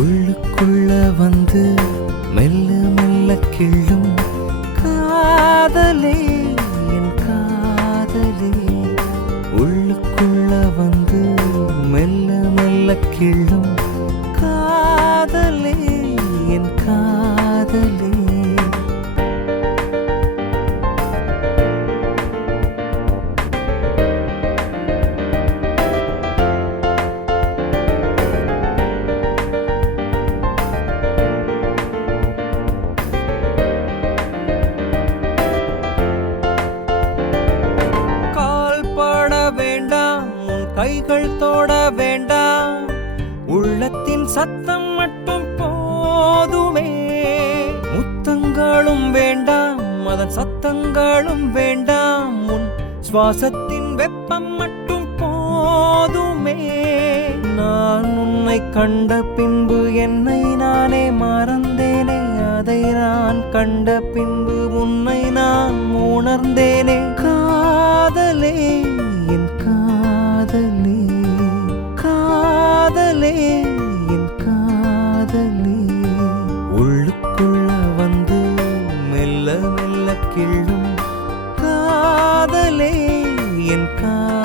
உள்ளுக்குள்ள வந்து மெல்ல மெல்ல கிள்ளும் காதலே என் காதலே. உள்ளுக்குள்ள வந்து மெல்ல மெல்ல கிள்ளும் காதலே என் காதலே. வேண்டாம் உன் கைகள் தோட வேண்டாம், உள்ளத்தின் சத்தம் மட்டும் போதுமே. முத்தங்களும் வேண்டாம் அதன் சத்தங்களும் வேண்டாம், உன் சுவாசத்தின் வெப்பம் மட்டும் போதுமே. நான் உன்னை கண்ட பின்பு என்னை நானே மறந்தேனே, அதை நான் கண்ட பின்பு உன்னை நான் உணர்ந்தேனே. காதலே என் காதலே, காதலே என் காதலே. உள்ளுக்குள்ள வந்து மெல்ல மெல்ல கிள்ளும் காதலே என் காதலே.